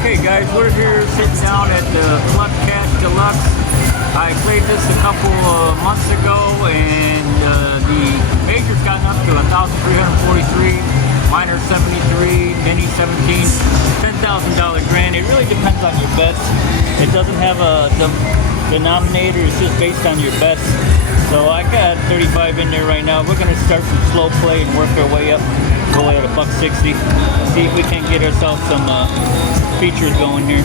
Okay guys, we're here sitting down at the Cluck Deluxe. I played this a couple months ago and the major's gotten up to 1,343, minor 73, mini 17, $10,000 grand. It really depends on your bets. It doesn't have a denominator, it's just based on your bets. So I got 35 in there right now. We're going to start some slow play and work our way up. Go at $1.60. See if we can get ourselves some features going here. It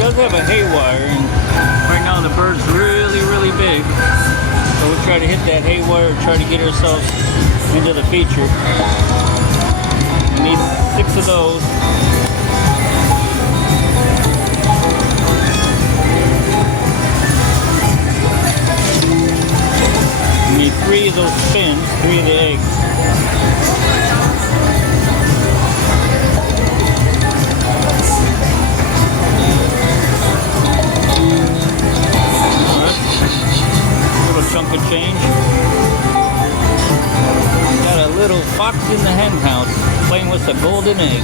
does have a haywire, and right now the bird's really big. So we'll try to hit that haywire and try to get ourselves into the feature. We need 6 of those. We need 3 of those spins, 3 of the eggs. Chunk of change. Got a little fox in the hen house playing with a golden egg.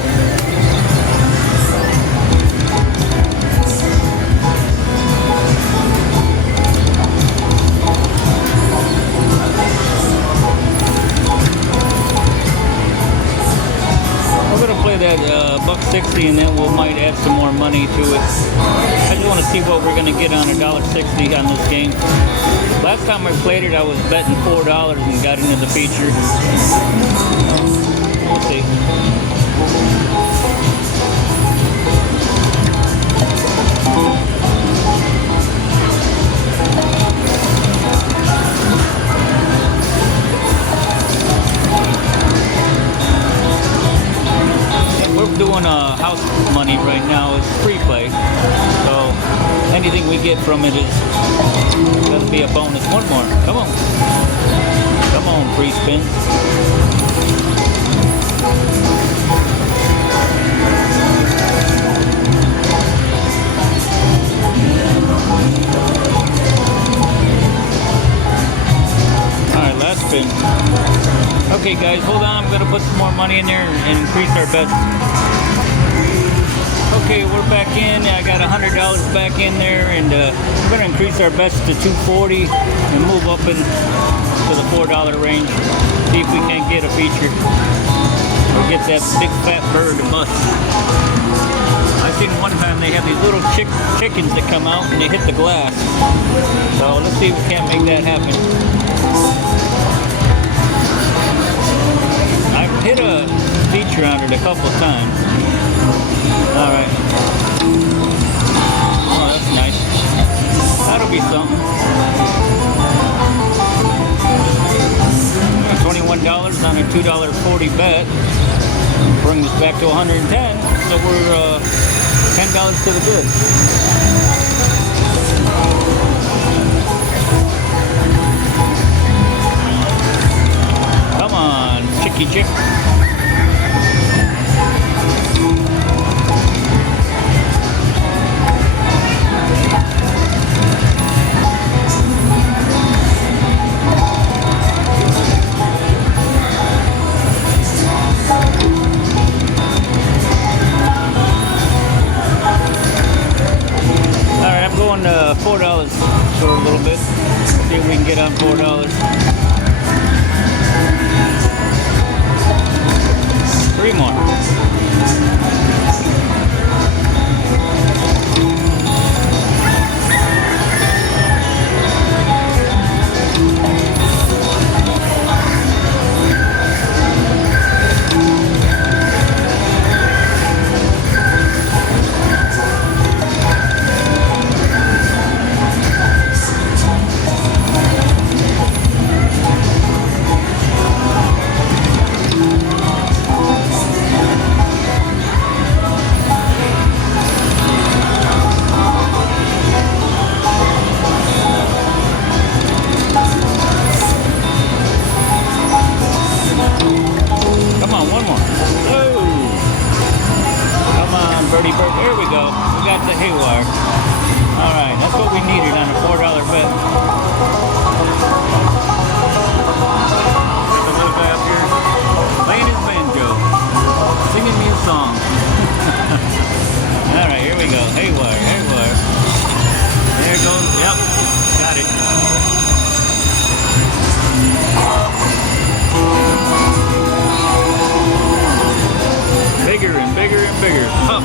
We're gonna play that $1.60 and then we might add some more money to it. I just want to see what we're gonna get on $1.60 on this game. Last time I played it, I was betting $4 and got into the feature. We'll see. We're doing house money right now. It's free play, so anything we get from it is going to be a bonus. One more. Come on. Come on, free spin. Alright, last spin. Okay guys, hold on. I'm going to put some more money in there and increase our bets. Okay, we're back in. I got $100 back in there, and we're going to increase our bets to $2.40 and move up into the $4 range. See if we can't get a feature or get that big fat bird to bust. I seen one time they have these little chickens that come out and they hit the glass. So let's see if we can't make that happen. I've hit a feature on it a couple of times. Alright. Oh, that's nice. That'll be something. $21 on a $2.40 bet. Bring this back to $110. So we're $10 to the good. Come on, chicky chick. $4 for a little bit. See if we can get on $4. haywire. Alright, that's what we needed on a $4 bet. There's a little guy up here playing his banjo, singing me a song. Alright, here we go. Haywire, haywire. There it goes. Yep, got it. Bigger and bigger and bigger. Huh.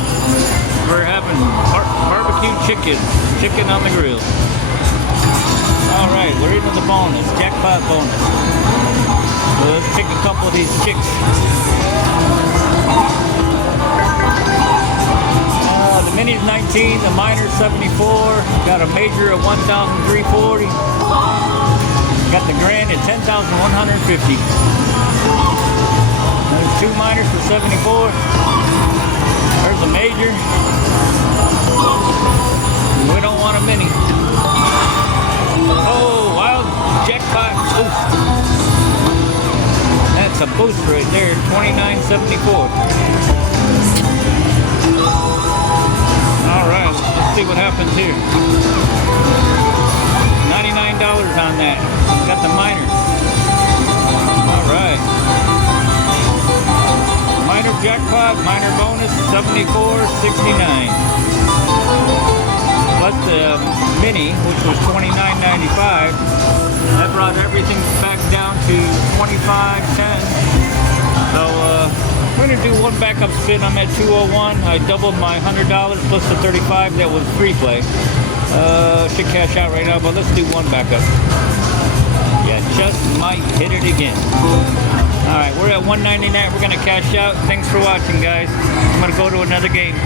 We're having barbecue chicken on the grill. All right, we're into the bonus, jackpot bonus. Let's pick a couple of these chicks. The mini's 19, the minor's 74. Got a major at 1,340. Got the grand at 10,150. There's two minors for 74. There's a major. We don't want a mini. Oh, wild jackpot boost. That's a boost right there, 29.74. All right, let's see what happens here. $99 on that. Got the minor. All right. Minor jackpot, minor bonus, 74.69. Plus the mini, which was $29.95. That brought everything back down to $25.10. So we're gonna do one backup spin. I'm at 201. I doubled my $100 plus the 35 that was free play. Should cash out right now, but let's do one backup. Yeah, just might hit it again. Alright, we're at 199. We're going to cash out. Thanks for watching, guys. I'm going to go to another game.